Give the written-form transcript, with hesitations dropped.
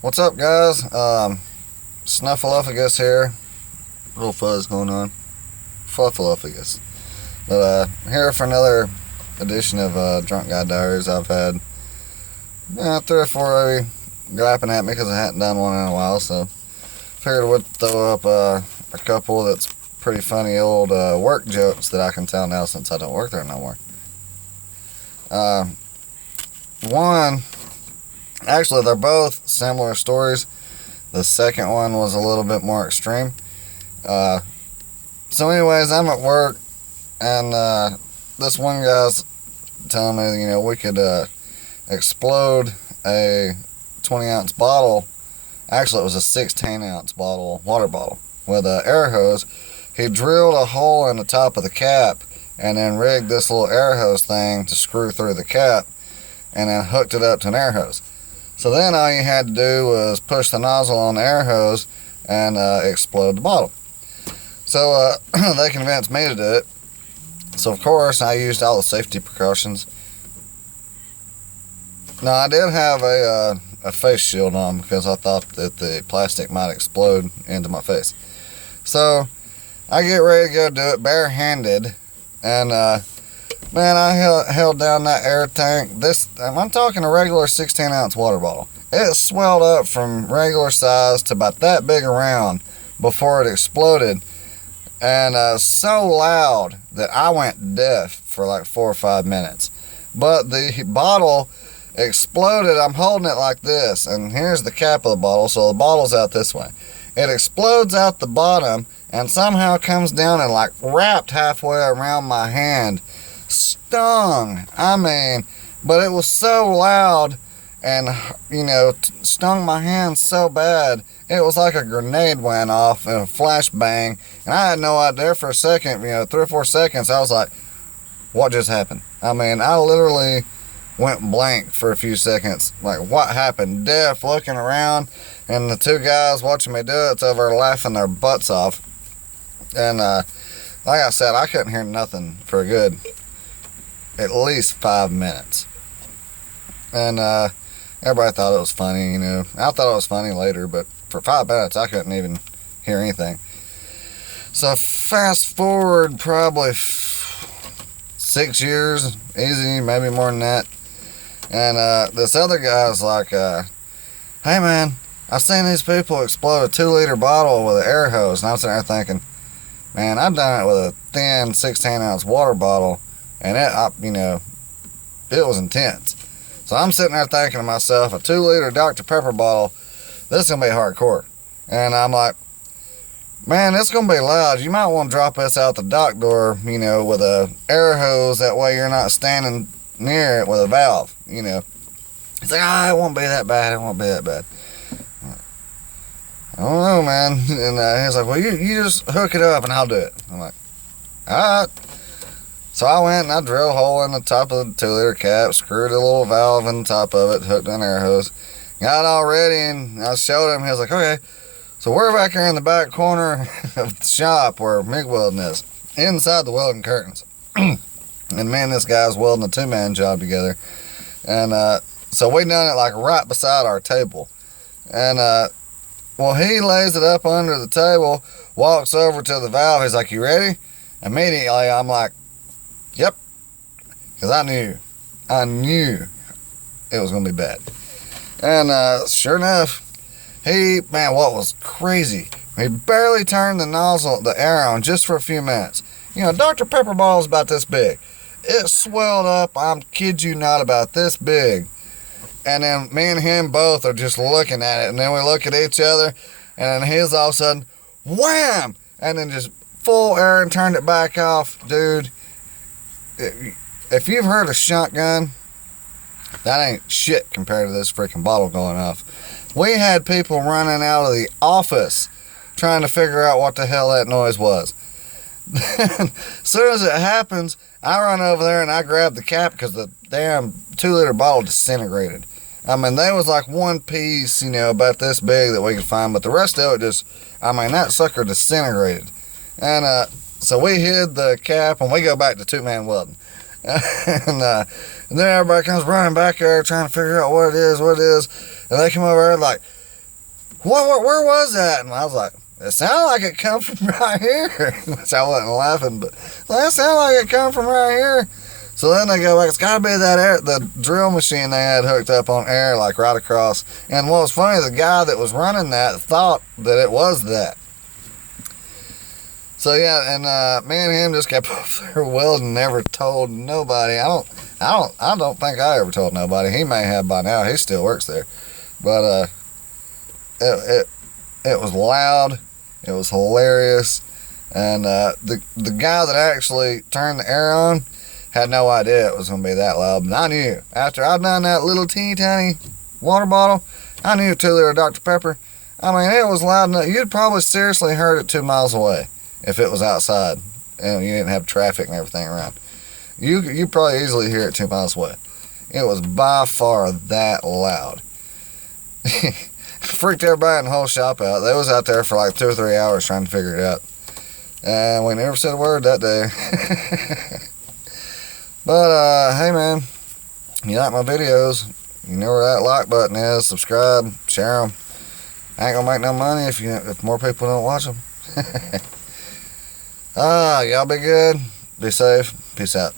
What's up, guys? Snuffleupagus here. A little fuzz going on. Fluffaluffagus. But here for another edition of Drunk Guy Diaries. I've had 3 or 4 grapping at me because I hadn't done one in a while, so figured we'd throw up a couple that's pretty funny old work jokes that I can tell now since I don't work there no more. One, actually, they're both similar stories. The second one was a little bit more extreme. So anyways, I'm at work, and this one guy's telling me, we could explode a 20-ounce bottle. Actually, it was a 16-ounce bottle, water bottle, with an air hose. He drilled a hole in the top of the cap and then rigged this little air hose thing to screw through the cap and then hooked it up to an air hose. So then all you had to do was push the nozzle on the air hose and explode the bottle. So they convinced me to do it. So of course I used all the safety precautions. Now I did have a face shield on because I thought that the plastic might explode into my face. So I get ready to go do it barehanded, and man, I held down that air tank. I'm talking a regular 16-ounce water bottle. It swelled up from regular size to about that big around before it exploded, and so loud that I went deaf for like 4 or 5 minutes. But the bottle exploded. I'm holding it like this, and here's the cap of the bottle, so the bottle's out this way. It explodes out the bottom and somehow comes down and like wrapped halfway around my hand. Stung. But it was so loud and, stung my hand so bad. It was like a grenade went off and a flashbang. And I had no idea for a second, 3 or 4 seconds. I was like, what just happened? I literally went blank for a few seconds. Like, what happened? Deaf, looking around. And the 2 guys watching me do it's over laughing their butts off. And like I said, I couldn't hear nothing for a good at least 5 minutes. And everybody thought it was funny, I thought it was funny later, but for 5 minutes I couldn't even hear anything. So fast forward probably 6 years, easy, maybe more than that. And this other guy's like, hey man, I've seen these people explode a 2-liter bottle with an air hose. And I'm sitting there thinking, man, I've done it with a thin 16-ounce water bottle, and it was intense. So I'm sitting there thinking to myself, a 2-liter Dr. Pepper bottle, this is going to be hardcore. And I'm like, man, it's going to be loud. You might want to drop this out the dock door, with a air hose. That way you're not standing near it with a valve, It's like, it won't be that bad. It won't be that bad. I don't know, man. And he's like, well, you just hook it up and I'll do it. I'm like, all right. So I went and I drilled a hole in the top of the 2-liter cap, screwed a little valve in the top of it, hooked an air hose, got it all ready, and I showed him. He was like, okay, so we're back here in the back corner of the shop where MIG welding is, inside the welding curtains. And me and this guy's welding a 2-man job together. And so we done it like right beside our table. And well, he lays it up under the table, walks over to the valve. He's like, you ready? Immediately, I'm like, yep. Because I knew it was going to be bad. And sure enough, what was crazy, he barely turned the air on just for a few minutes. Dr. Pepper bottle is about this big. It swelled up, I'm kid you not, about this big. And then me and him both are just looking at it. And then we look at each other. And then he's all of a sudden, wham! And then just full air and turned it back off. Dude, if you've heard a shotgun, that ain't shit compared to this freaking bottle going off. We had people running out of the office trying to figure out what the hell that noise was. As soon as it happens, I run over there and I grab the cap because the damn 2-liter bottle disintegrated. They was like one piece, about this big that we could find, but the rest of it just, that sucker disintegrated. And so we hid the cap and we go back to 2-man welding. And then everybody comes running back there trying to figure out what it is. And they come over there like, where was that? And I was like, it sounded like it come from right here. Which I wasn't laughing, but that sounded like it come from right here. So then they go back, it's gotta be that air, the drill machine they had hooked up on air, like right across. And what was funny, the guy that was running that thought that it was that. So yeah, and me and him just kept up there welding, never told nobody. I don't think I ever told nobody. He may have by now. He still works there, but it was loud. It was hilarious, and the guy that actually turned the air on had no idea it was gonna be that loud. But I knew after I'd done that little teeny tiny water bottle, I knew 2 liter Dr. Pepper. I mean, it was loud enough. You'd probably seriously heard it 2 miles away if it was outside and you didn't have traffic and everything around. You probably easily hear it 2 miles away. It was by far that loud. Freaked everybody in the whole shop out. They was out there for like 2 or 3 hours trying to figure it out. And we never said a word that day. But, hey man, you like my videos, you know where that like button is. Subscribe, share them. I ain't gonna make no money if more people don't watch them. Y'all be good. Be safe. Peace out.